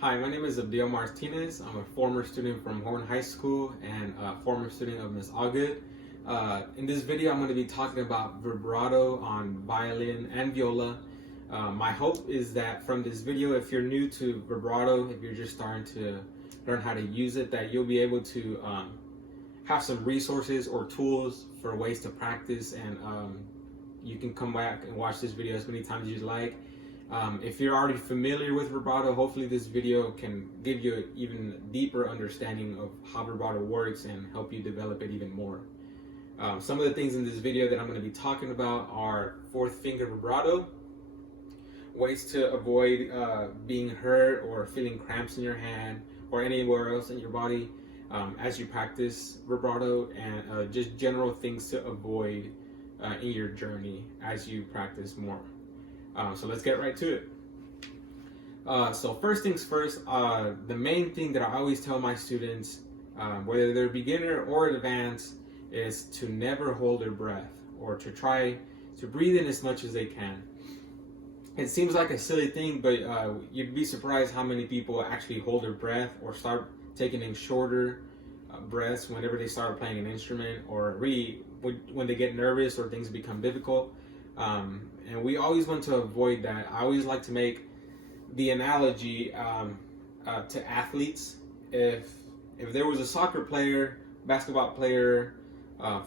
Hi, my name is Abdiel Martinez. I'm a former student from Horn High School and a former student of Ms. Agud. In this video, I'm going to be talking about vibrato on violin and viola. My hope is that from this video, if you're new to vibrato, if you're just starting to learn how to use it, that you'll be able to have some resources or tools for ways to practice, and you can come back and watch this video as many times as you like. If you're already familiar with vibrato, hopefully this video can give you an even deeper understanding of how vibrato works and help you develop it even more. Some of the things in this video that I'm going to be talking about are fourth finger vibrato, ways to avoid being hurt or feeling cramps in your hand or anywhere else in your body as you practice vibrato, and just general things to avoid in your journey as you practice more. So let's get right to it. So first things first, the main thing that I always tell my students, whether they're beginner or advanced, is to never hold their breath, or to try to breathe in as much as they can. It seems like a silly thing, but you'd be surprised how many people actually hold their breath or start taking in shorter breaths whenever they start playing an instrument, or really when they get nervous or things become difficult. And we always want to avoid that. I always like to make the analogy to athletes. If there was a soccer player, basketball player,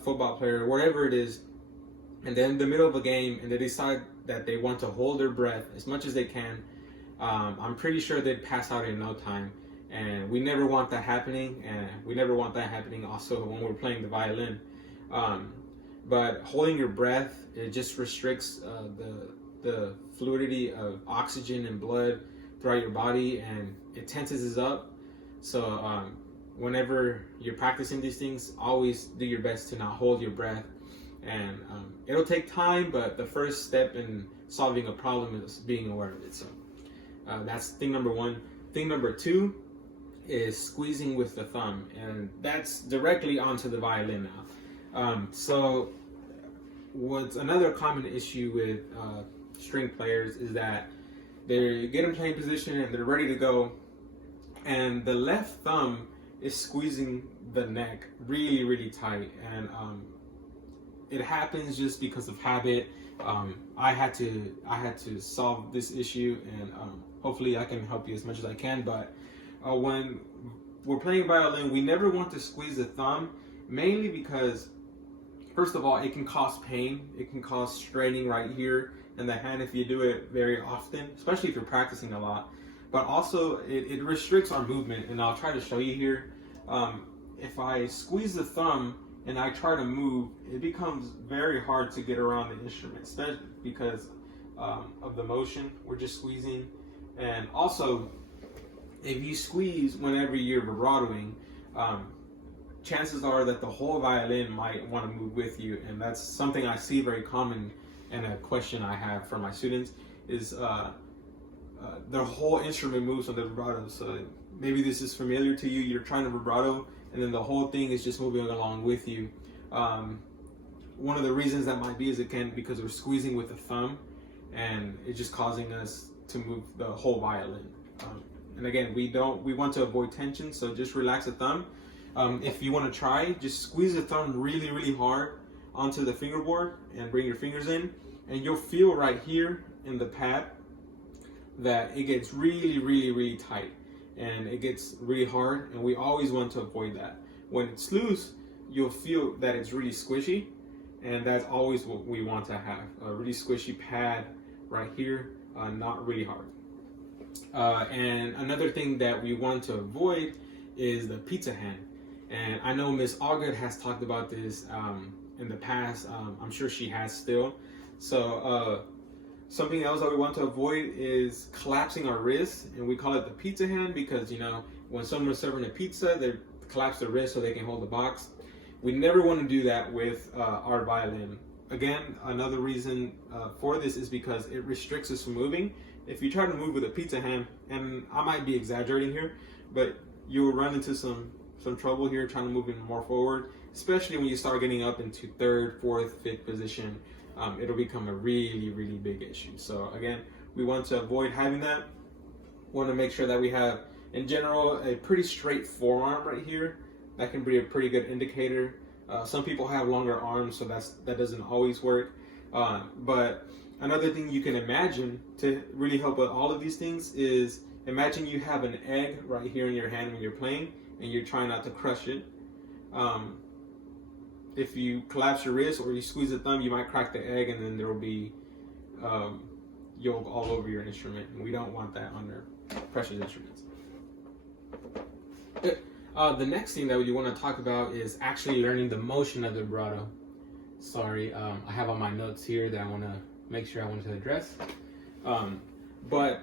football player, whatever it is, and then in the middle of a game and they decide that they want to hold their breath as much as they can, I'm pretty sure they'd pass out in no time. And we never want that happening, and we never want that happening also when we're playing the violin. But holding your breath, it just restricts the fluidity of oxygen and blood throughout your body, and it tenses us up. So whenever you're practicing these things, always do your best to not hold your breath. And it'll take time, but the first step in solving a problem is being aware of it. So that's thing number one. Thing number two is squeezing with the thumb, and that's directly onto the violin now. So what's another common issue with string players is that they get in playing position and they're ready to go, and the left thumb is squeezing the neck really, really tight, and it happens just because of habit. I had to solve this issue, and hopefully I can help you as much as I can. But when we're playing violin, we never want to squeeze the thumb, mainly because, first of all, it can cause pain. It can cause straining right here in the hand if you do it very often, especially if you're practicing a lot. But also, it restricts our movement, and I'll try to show you here. If I squeeze the thumb and I try to move, it becomes very hard to get around the instrument, especially because of the motion. We're just squeezing. And also, if you squeeze whenever you're vibratoing, chances are that the whole violin might want to move with you, and that's something I see very common. And a question I have for my students is the whole instrument moves on the vibrato. So maybe this is familiar to you. You're trying to vibrato, and then the whole thing is just moving along with you. One of the reasons that might be is because we're squeezing with the thumb, and it's just causing us to move the whole violin. And again, we want to avoid tension, so just relax the thumb. If you want to try, just squeeze the thumb really, really hard onto the fingerboard and bring your fingers in, and you'll feel right here in the pad that it gets really, really, really tight, and it gets really hard, and we always want to avoid that. When it's loose, you'll feel that it's really squishy, and that's always what we want to have, a really squishy pad right here, not really hard. And another thing that we want to avoid is the pizza hand. And I know Miss Agud has talked about this in the past. I'm sure she has still. So something else that we want to avoid is collapsing our wrists, and we call it the pizza hand because, when someone's serving a pizza, they collapse their wrist so they can hold the box. We never want to do that with our violin. Again, another reason for this is because it restricts us from moving. If you try to move with a pizza hand, and I might be exaggerating here, but you'll run into some trouble here trying to move it more forward, especially when you start getting up into third, fourth, fifth position. It'll become a really, really big issue. So again, we want to avoid having that. want to make sure that we have, in general, a pretty straight forearm right here. That can be a pretty good indicator. Some people have longer arms, so that doesn't always work. But another thing you can imagine to really help with all of these things is imagine you have an egg right here in your hand when you're playing and you're trying not to crush it. If you collapse your wrist or you squeeze the thumb, you might crack the egg, and then there will be yolk all over your instrument, and we don't want that on our precious instruments. The next thing that you want to talk about is actually learning the motion of the vibrato. Sorry, I have on my notes here that I want to make sure I want to address. But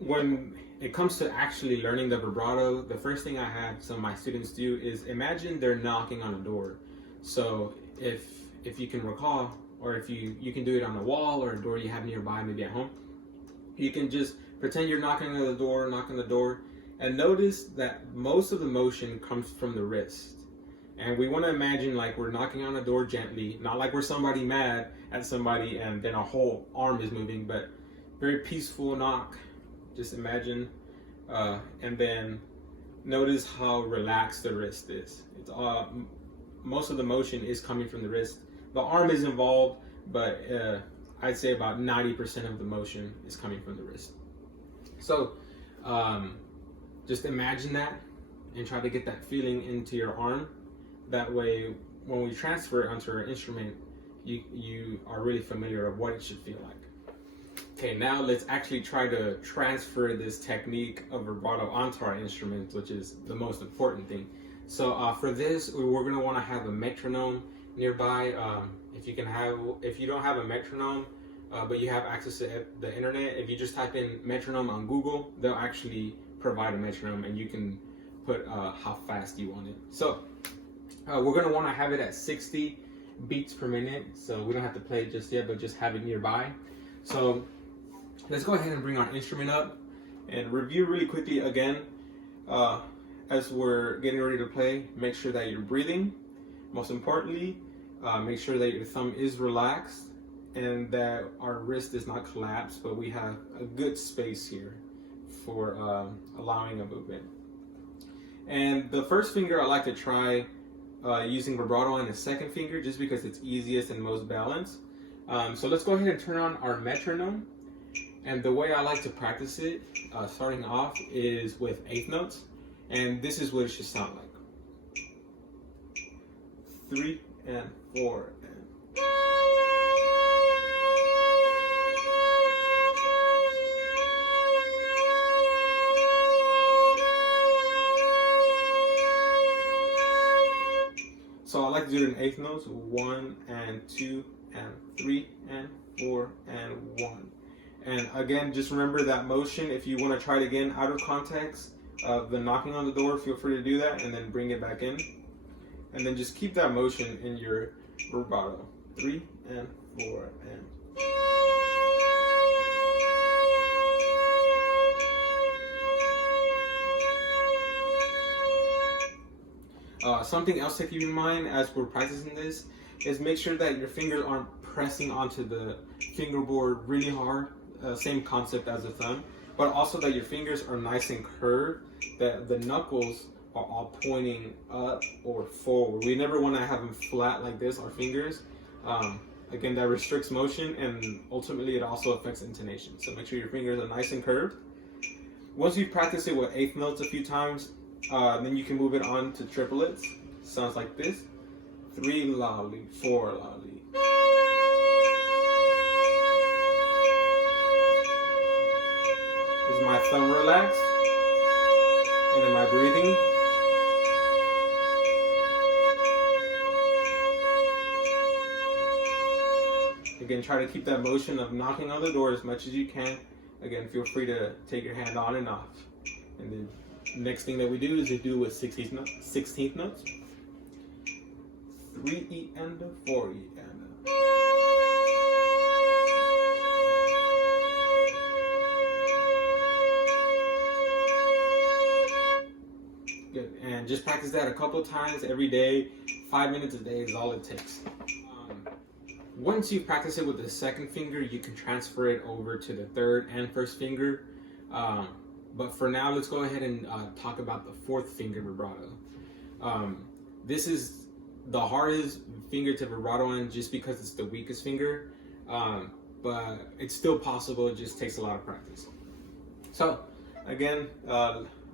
when it comes to actually learning the vibrato, the first thing I have some of my students do is imagine they're knocking on a door. So if you can recall, or if you can do it on a wall or a door you have nearby, maybe at home, you can just pretend you're knocking on the door, and notice that most of the motion comes from the wrist. And we want to imagine like we're knocking on a door gently, not like we're somebody mad at somebody and then our whole arm is moving, but very peaceful knock. Just imagine, and then notice how relaxed the wrist is. It's most of the motion is coming from the wrist. The arm is involved, but I'd say about 90% of the motion is coming from the wrist. So just imagine that and try to get that feeling into your arm. That way, when we transfer it onto our instrument, you are really familiar of what it should feel like. Okay, now let's actually try to transfer this technique of vibrato onto our instruments, which is the most important thing. So for this, we're going to want to have a metronome nearby. If you don't have a metronome, but you have access to the internet, if you just type in metronome on Google, they'll actually provide a metronome, and you can put how fast you want it. So we're going to want to have it at 60 beats per minute. So we don't have to play it just yet, but just have it nearby. So let's go ahead and bring our instrument up and review really quickly again. As we're getting ready to play, make sure that you're breathing. Most importantly, make sure that your thumb is relaxed and that our wrist is not collapsed, but we have a good space here for allowing a movement. And the first finger I like to try using vibrato on the second finger, just because it's easiest and most balanced. So let's go ahead and turn on our metronome. And the way I like to practice it, starting off, is with eighth notes. And this is what it should sound like. 3 and 4 and... So I like to do it in eighth notes. 1 and 2 and 3 and 4 and 1. And again, just remember that motion. If you want to try it again out of context of the knocking on the door, feel free to do that and then bring it back in. And then just keep that motion in your vibrato. 3 and 4 and... Something else to keep in mind as we're practicing this is make sure that your fingers aren't pressing onto the fingerboard really hard. Same concept as the thumb, but also that your fingers are nice and curved, that the knuckles are all pointing up or forward. We never want to have them flat like this, our fingers. Again, that restricts motion, and ultimately it also affects intonation. So make sure your fingers are nice and curved. Once you've practiced it with eighth notes a few times, then you can move it on to triplets. Sounds like this. 3 loudly, 4 loudly. Is my thumb relaxed? And am I breathing? Again, try to keep that motion of knocking on the door as much as you can. Again, feel free to take your hand on and off. And then next thing that we do is we do with 16th notes. 3 E and a 4 E and a. Good. And just practice that a couple of times every day. 5 minutes a day is all it takes. Once you practice it with the second finger, you can transfer it over to the third and first finger. But for now, let's go ahead and talk about the fourth finger vibrato. This is the hardest finger to vibrato on just because it's the weakest finger, but it's still possible. It just takes a lot of practice. So again,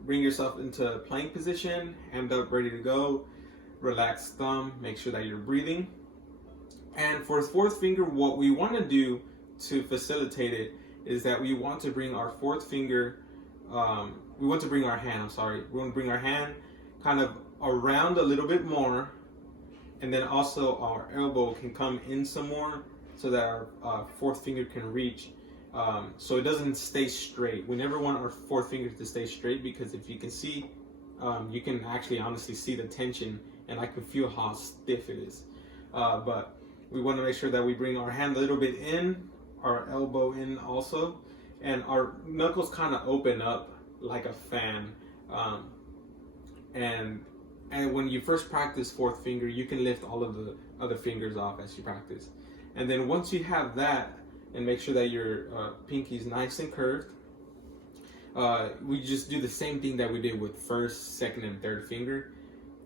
bring yourself into plank position, hand up, ready to go. Relax thumb, make sure that you're breathing. And for fourth finger, what we want to do to facilitate it is that we want to bring our fourth finger, we want to bring our hand, we want to bring our hand kind of around a little bit more, and then also our elbow can come in some more so that our fourth finger can reach, so it doesn't stay straight. We never want our fourth finger to stay straight, because if you can see, you can actually honestly see the tension, and I can feel how stiff it is. But we want to make sure that we bring our hand a little bit in, our elbow in also, and our knuckles kind of open up like a fan. And when you first practice fourth finger, you can lift all of the other fingers off as you practice. And then once you have that, and make sure that your pinky is nice and curved, we just do the same thing that we did with first, second, and third finger.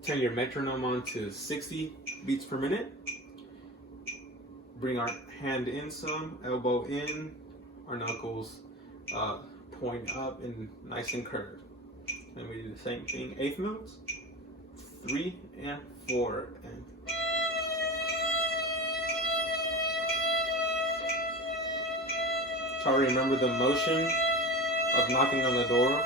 Turn your metronome on to 60 beats per minute. Bring our hand in some, elbow in, our knuckles point up and nice and curved. And we do the same thing, eighth notes, 3 and 4. And try to remember the motion of knocking on the door.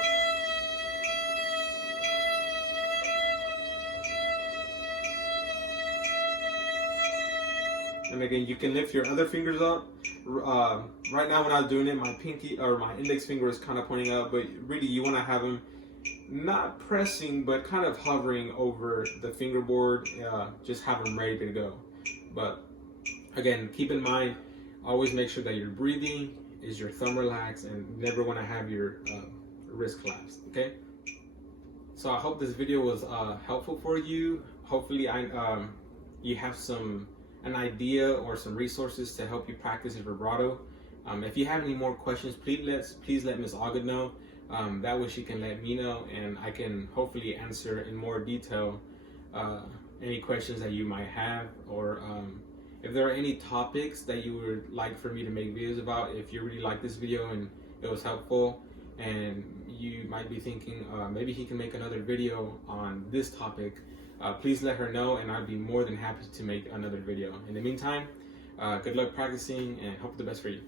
And again, you can lift your other fingers up. Right now, when I was doing it, my pinky or my index finger is kind of pointing up, but really you want to have them not pressing, but kind of hovering over the fingerboard. Just have them ready to go. But again, keep in mind, always make sure that you're breathing, is your thumb relaxed, and never want to have your wrist collapsed. Okay. So I hope this video was helpful for you. Hopefully, you have an idea or some resources to help you practice your vibrato. If you have any more questions, please let Miss Agud know. That way she can let me know, and I can hopefully answer in more detail any questions that you might have, or if there are any topics that you would like for me to make videos about. If you really like this video and it was helpful, and you might be thinking maybe he can make another video on this topic, please let her know, and I'd be more than happy to make another video. In the meantime, good luck practicing, and hope the best for you.